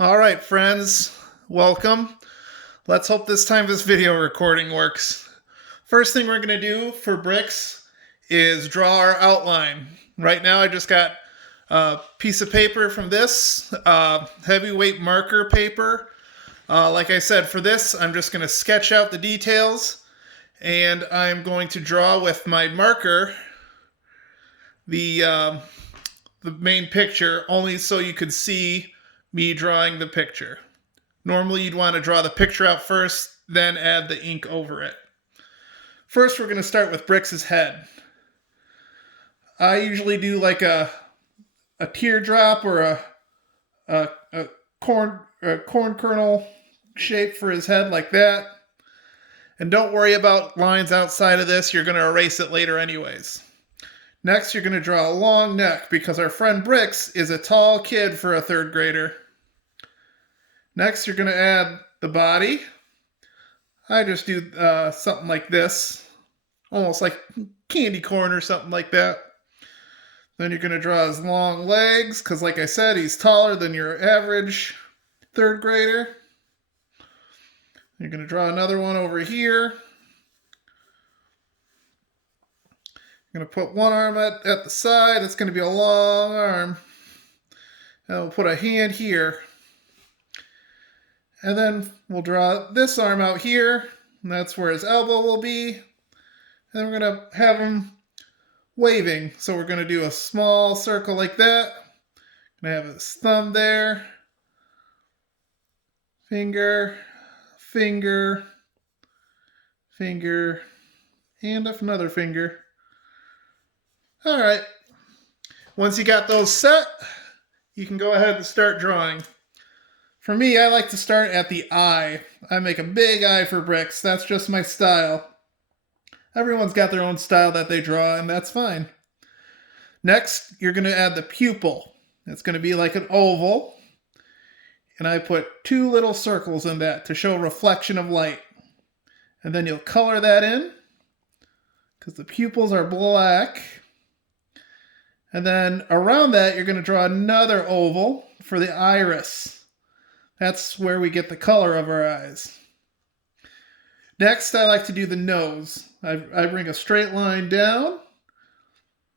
All right, friends, welcome. Let's hope this time this video recording works. First thing we're going to do for Brix is draw our outline. Right now I just got a piece of paper from this, heavyweight marker paper. Like I said, for this I'm just going to sketch out the details and I'm going to draw with my marker the main picture only so you could see me drawing the picture. Normally you'd want to draw the picture out first, then add the ink over it. First we're going to start with Brix's head. I usually do like a teardrop or a corn kernel shape for his head like that. And don't worry about lines outside of this, you're going to erase it later anyways. Next you're going to draw a long neck because our friend Brix is a tall kid for a third grader. Next, you're going to add the body. I just do something like this, almost like candy corn or something like that. Then you're going to draw his long legs, because like I said, he's taller than your average third grader. You're going to draw another one over here. You're going to put one arm at the side. It's going to be a long arm. And we'll put a hand here. And then we'll draw this arm out here, and that's where his elbow will be. And then we're going to have him waving. So we're going to do a small circle like that. Going to have his thumb there. Finger, finger, finger, and another finger. All right. Once you got those set, you can go ahead and start drawing. For me, I like to start at the eye. I make a big eye for Brix. That's just my style. Everyone's got their own style that they draw, and that's fine. Next, you're going to add the pupil. It's going to be like an oval. And I put two little circles in that to show reflection of light. And then you'll color that in, because the pupils are black. And then around that, you're going to draw another oval for the iris. That's where we get the color of our eyes. Next, I like to do the nose. I bring a straight line down,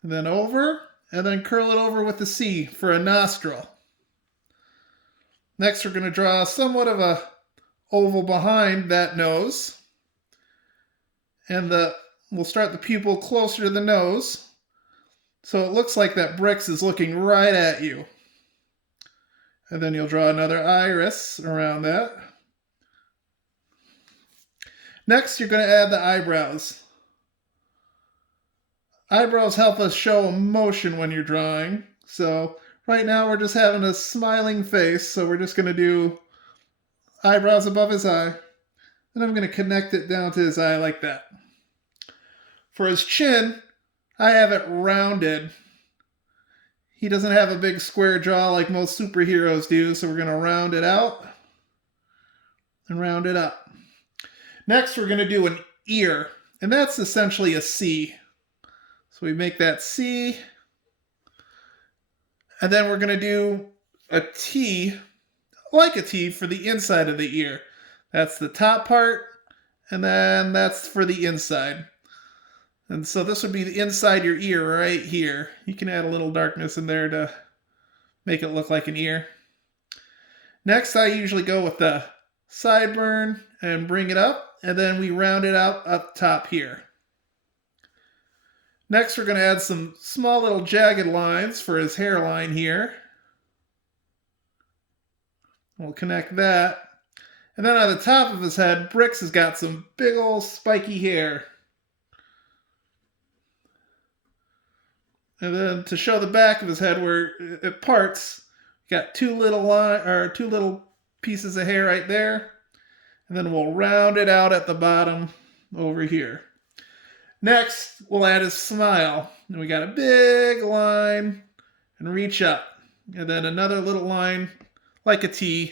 and then over, and then curl it over with the C for a nostril. Next, we're going to draw somewhat of a oval behind that nose. And we'll start the pupil closer to the nose, so it looks like that Brix is looking right at you. And then you'll draw another iris around that. Next, you're going to add the eyebrows. Eyebrows help us show emotion when you're drawing. So right now we're just having a smiling face, so we're just going to do eyebrows above his eye. And I'm going to connect it down to his eye like that. For his chin, I have it rounded. He doesn't have a big square jaw like most superheroes do, so we're going to round it out and round it up. Next, we're going to do an ear, and that's essentially a C. So we make that C, and then we're going to do a T, like a T, for the inside of the ear. That's the top part, and then that's for the inside. And so this would be the inside your ear right here. You can add a little darkness in there to make it look like an ear. Next, I usually go with the sideburn and bring it up, and then we round it out up top here. Next, we're going to add some small little jagged lines for his hairline here. We'll connect that. And then on the top of his head, Brix has got some big old spiky hair. And then to show the back of his head where it parts, got two little pieces of hair right there. And then we'll round it out at the bottom over here. Next, we'll add his smile. And we got a big line and reach up. And then another little line like a T.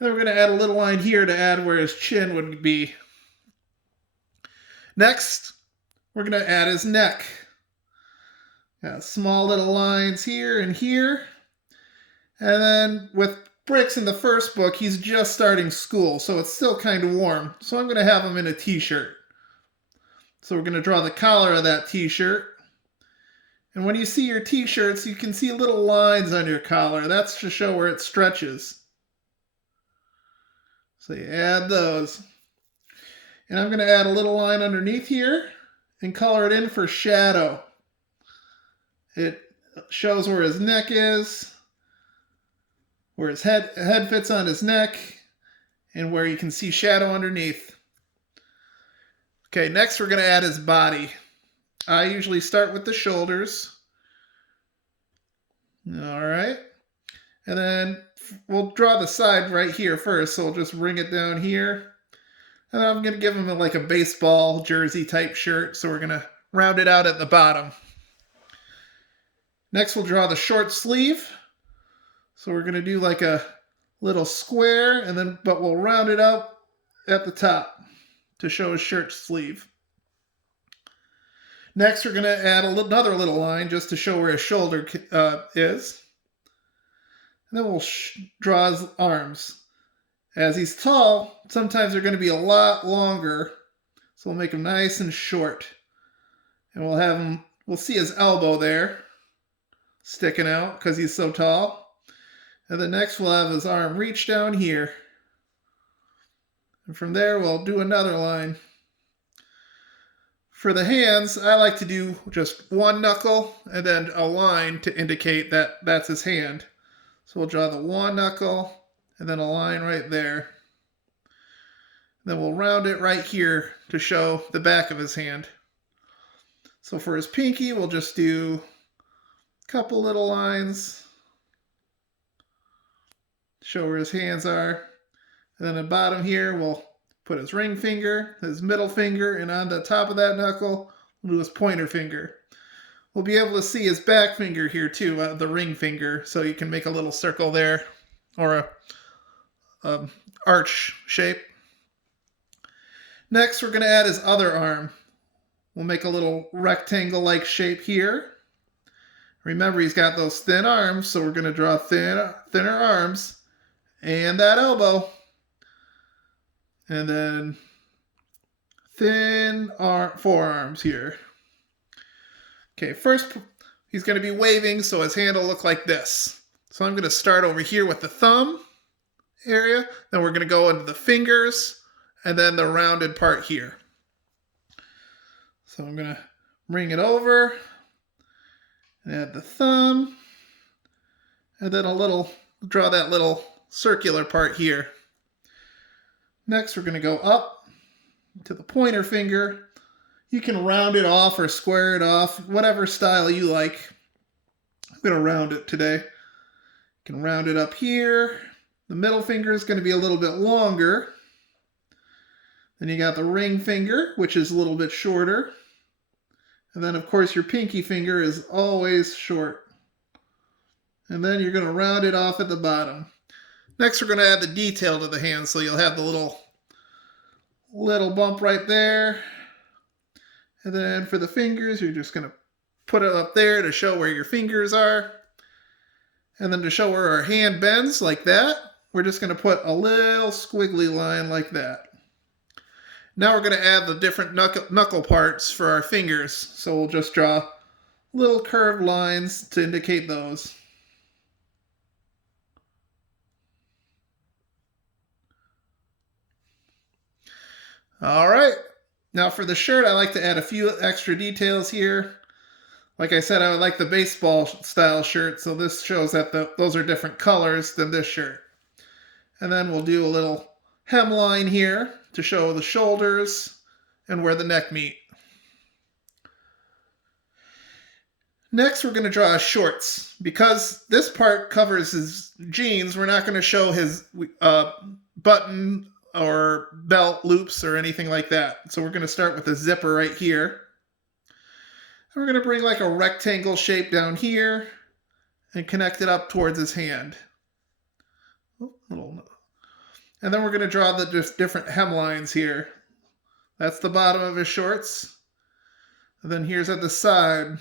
And then we're going to add a little line here to add where his chin would be. Next, we're going to add his neck. Got small little lines here and here. And then with Brix in the first book, he's just starting school, so it's still kind of warm. So I'm going to have him in a t-shirt. So we're going to draw the collar of that t-shirt. And when you see your t-shirts, you can see little lines on your collar. That's to show where it stretches. So you add those. And I'm going to add a little line underneath here and color it in for shadow. It shows where his neck is, where his head fits on his neck, and where you can see shadow underneath. Okay, next we're going to add his body. I usually start with the shoulders. All right. And then we'll draw the side right here first, so we'll just bring it down here. And I'm going to give him like a baseball jersey type shirt, so we're going to round it out at the bottom. Next we'll draw the short sleeve. So we're going to do like a little square, but we'll round it up at the top to show his shirt sleeve. Next we're going to add another little line just to show where his shoulder is. And then we'll draw his arms. As he's tall, sometimes they're going to be a lot longer, so we'll make them nice and short. And we'll see his elbow there sticking out because he's so tall. And then next we'll have his arm reach down here. And from there we'll do another line. For the hands, I like to do just one knuckle and then a line to indicate that that's his hand. So we'll draw the one knuckle and then a line right there. Then we'll round it right here to show the back of his hand. So for his pinky, we'll just do a couple little lines, show where his hands are. And then at the bottom here, we'll put his ring finger, his middle finger, and on the top of that knuckle, we'll do his pointer finger. We'll be able to see his back finger here too, the ring finger, so you can make a little circle there, or a arch shape. Next, we're going to add his other arm. We'll make a little rectangle-like shape here. Remember, he's got those thin arms, so we're going to draw thinner arms and that elbow. And then thin forearms here. Okay, first he's going to be waving, so his hand will look like this. So I'm going to start over here with the thumb area. Then we're going to go into the fingers and then the rounded part here. So I'm going to bring it over and add the thumb and then draw that little circular part here. Next, we're going to go up to the pointer finger. You can round it off or square it off, whatever style you like. I'm going to round it today. You can round it up here. The middle finger is going to be a little bit longer. Then you got the ring finger, which is a little bit shorter. And then, of course, your pinky finger is always short. And then you're going to round it off at the bottom. Next, we're going to add the detail to the hand, so you'll have the little bump right there. And then for the fingers, you're just going to put it up there to show where your fingers are. And then to show where our hand bends, like that, we're just going to put a little squiggly line like that. Now we're going to add the different knuckle parts for our fingers. So we'll just draw little curved lines to indicate those. All right. Now for the shirt, I like to add a few extra details here. Like I said, I would like the baseball style shirt, so this shows that those are different colors than this shirt. And then we'll do a little hemline here to show the shoulders and where the neck meet. Next, we're going to draw his shorts. Because this part covers his jeans, we're not going to show his button or belt loops or anything like that. So we're going to start with the zipper right here. And we're going to bring like a rectangle shape down here and connect it up towards his hand. And then we're going to draw the different hemlines here. That's the bottom of his shorts. And then here's at the side.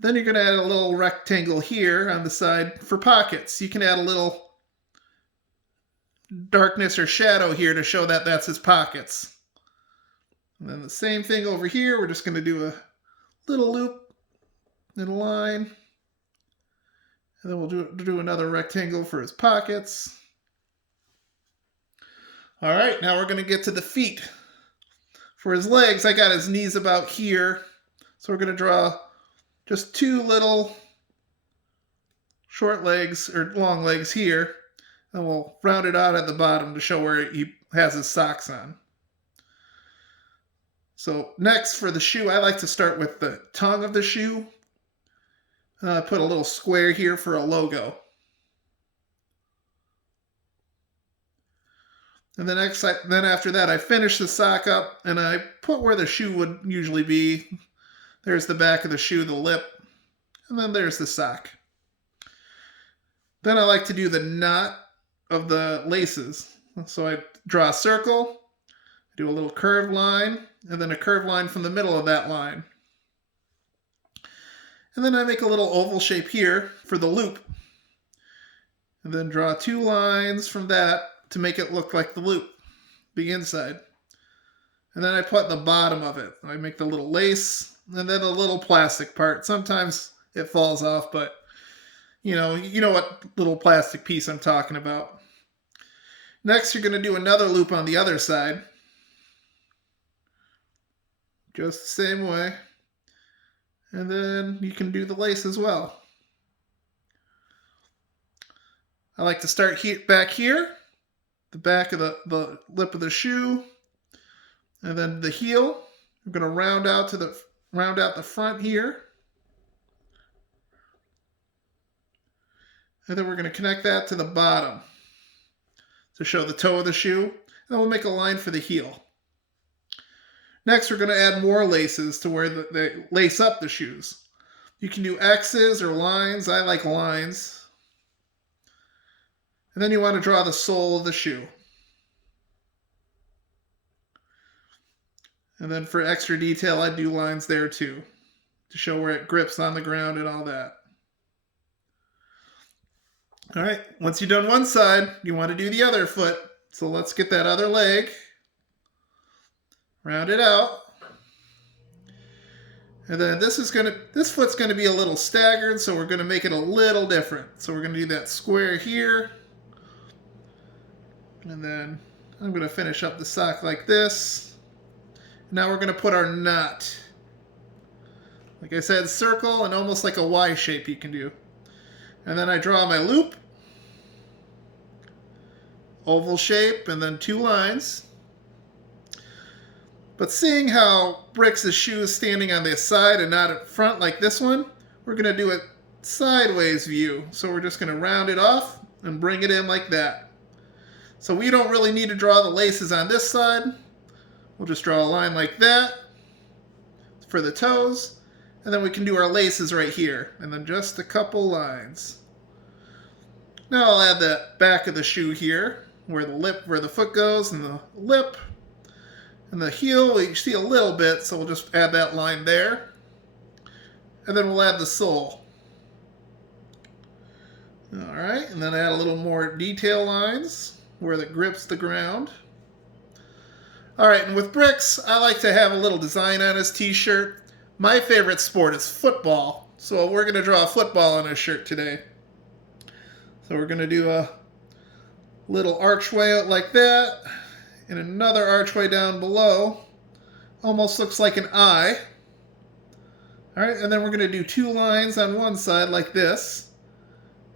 Then you're going to add a little rectangle here on the side for pockets. You can add a little darkness or shadow here to show that that's his pockets. And then the same thing over here. We're just going to do a little loop and a line. And then we'll do another rectangle for his pockets. All right, now we're going to get to the feet. For his legs, I got his knees about here. So we're going to draw just two little short legs or long legs here. And we'll round it out at the bottom to show where he has his socks on. So next for the shoe, I like to start with the tongue of the shoe. Put a little square here for a logo. And then after that, I finish the sock up and I put where the shoe would usually be. There's the back of the shoe, the lip, and then there's the sock. Then I like to do the knot of the laces. So I draw a circle, do a little curved line, and then a curved line from the middle of that line. And then I make a little oval shape here for the loop. And then draw two lines from that to make it look like the loop, the inside. And then I put the bottom of it. I make the little lace and then a little plastic part. Sometimes it falls off, but you know what little plastic piece I'm talking about. Next, you're going to do another loop on the other side. Just the same way. And then you can do the lace as well. I like to start back here, the back of the lip of the shoe, and then the heel. I'm going to round out the front here. And then we're going to connect that to the bottom to show the toe of the shoe. And then we'll make a line for the heel. Next, we're going to add more laces to where they lace up the shoes. You can do X's or lines. I like lines. And then you want to draw the sole of the shoe. And then for extra detail, I do lines there too, to show where it grips on the ground and all that. All right, once you've done one side, you want to do the other foot. So let's get that other leg. Round it out. And then this foot's going to be a little staggered, so we're going to make it a little different. So we're going to do that square here. And then I'm going to finish up the sock like this. Now we're going to put our knot. Like I said, circle and almost like a Y shape you can do. And then I draw my loop. Oval shape and then two lines. But seeing how Brix's shoe is standing on the side and not up front like this one, we're going to do a sideways view. So we're just going to round it off and bring it in like that. So we don't really need to draw the laces on this side. We'll just draw a line like that for the toes. And then we can do our laces right here. And then just a couple lines. Now I'll add the back of the shoe here, where the foot goes, and the lip. And the heel, you see a little bit, so we'll just add that line there. And then we'll add the sole. Alright, and then add a little more detail lines where it grips the ground. Alright, and with Brix, I like to have a little design on his t-shirt. My favorite sport is football, so we're going to draw a football on his shirt today. So we're going to do a little archway out like that. And another archway down below. Almost looks like an eye. Alright, and then we're going to do two lines on one side like this.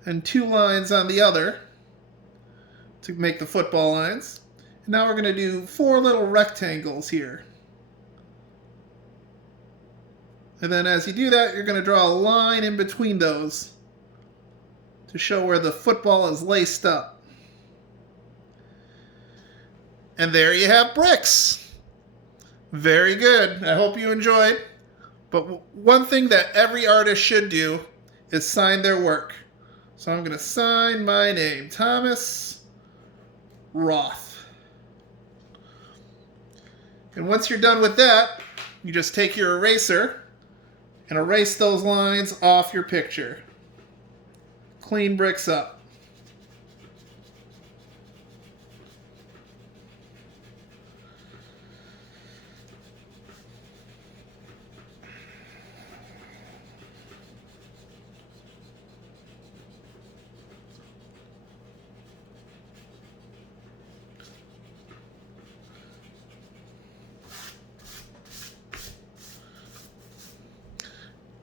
And two lines on the other to make the football lines. And now we're going to do four little rectangles here. And then as you do that, you're going to draw a line in between those to show where the football is laced up. And there you have Brix. Very good. I hope you enjoyed. But one thing that every artist should do is sign their work. So I'm going to sign my name, Thomas Roth. And once you're done with that, you just take your eraser and erase those lines off your picture. Clean Brix up.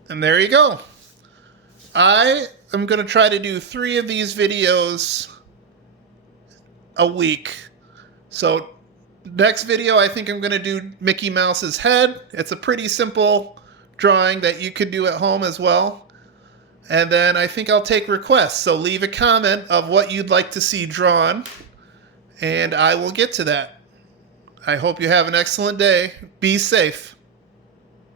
And there you go. I am going to try to do 3 of these videos a week. So next video, I think I'm going to do Mickey Mouse's head. It's a pretty simple drawing that you could do at home as well. And then I think I'll take requests. So leave a comment of what you'd like to see drawn, and I will get to that. I hope you have an excellent day. Be safe.